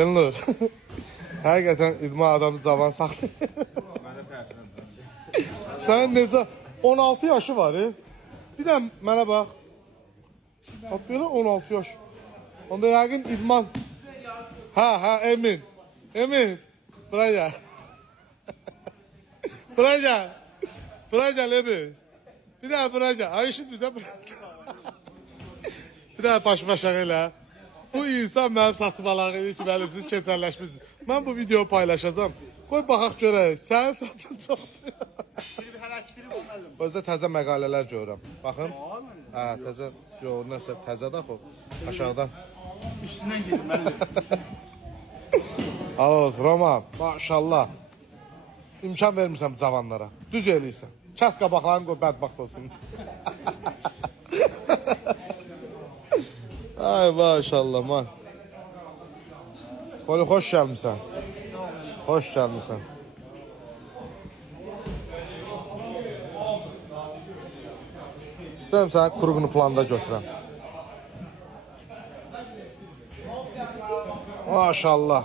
Elnur. Həqiqətən idman adamı cavan saxlayır. Mən də təsirləndim. Sən necə 16 yaşı var, Bir də mənə bax. Bax belə 16 yaş. Onda yəqin idman. Hə, Emin. Emin. Bura gəl. Bura gəl. Bura gəl, Emin. Bir daha bura gəl. Ay eşitmirsən bura gəl. Bir daha baş-başa elə. Bu insan mənim saçmalarım idi ki, mənim siz keçərləşmişsiniz. Mən bu videoyu paylaşacağım. Qoy baxaq görək. Sənin saçın çoxdur. Bir hərəkətləri bu müəllim. Özdə təzə məqalələr görürəm. Baxın. Hə, təzə. Yox, nəsə təzə də o. Aşağıdan. Üstündən gedir müəllim. Alo, Roma, maşallah. İmkan vermirsən bu cavanlara. Düz eləyirsən. Kəs qabaqlarını qoy bədbaxt olsun. Ay maşallah, man. Qoli, xoş gəlmişsən. Xoş gəlmişsən. İstəyirəm səni kurğunu planda götürəm. Maşallah.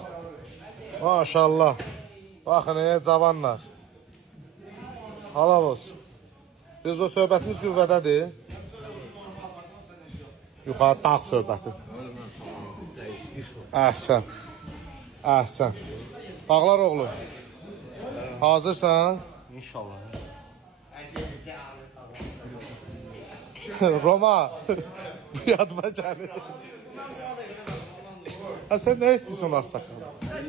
Maşallah. Baxın, cavanlar. Halal olsun. Biz o söhbətimiz qüvvədədir. Yuxarı dağ söhbəti. Əhsən. Əhsən. Dağlar oğlu. Hazırsan? İnşallah. Roma. Bu yadıma gəlir. Ha, sən nə istəyirsən Ağsaqqal?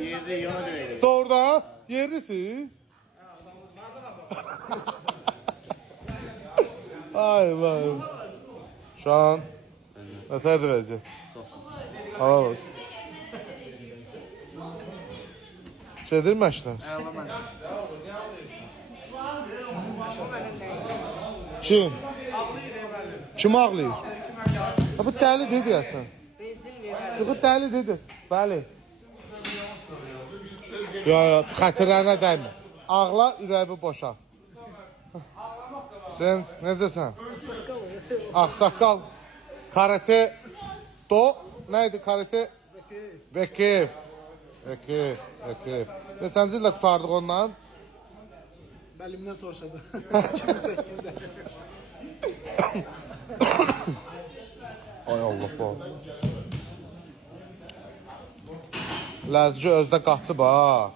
Yerdə yana dönəyirik. Doğrudan yerlisiz. Ay vay. Şu an ötərdi vəziyyət. Halal olsun. Gedir məşqlər. Kim? Kim ağlayır? Ha, bu dəlidir deyəsən. Bu dəlidir deyəsən. Bəli. Yox, xətirlərinə dəymə. Ağla, ürəyi boşalt. Sen necəsən? Ağsaqqal. Karate do. Neydi karate? Bekif. Bekif. Neçənci ildə qutardıq ondan? Müəllimdən soruşadı. 2008'də. Ay Allah bu. Ləzgi özdə qaçıb ha.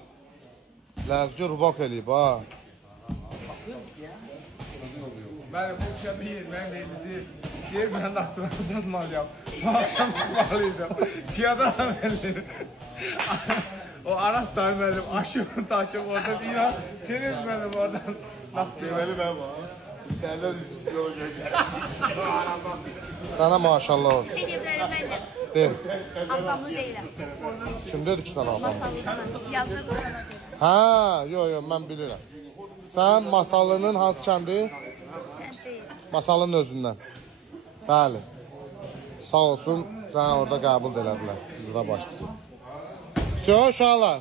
Ləzgi ruvaq eləyib ha. Ben bu akşam değil, ben belli değil. Diye ben de aslında satmalıyım. Bu akşam çıkmalıydım. Piyada belli. O Aras saymalıyım. Aşığım taşım oradan İran. Çerez benim oradan. Nasıl demeli ben bu? Senden üstü yolu göreceğim. Sana maşallah olsun. Şey diyebilirim ben de. De. Ablamlı değilim. Kim dedi ki sana ablam? Masallıdan yazır. Ha, yo mən bilirəm. Sən Masallının hansı kəndi? Kənd değil. Masallının özündən. Bəli. Sağ olsun, səni orada qəbul elədilər. Üzrə başçısı. Söz uşaqlar.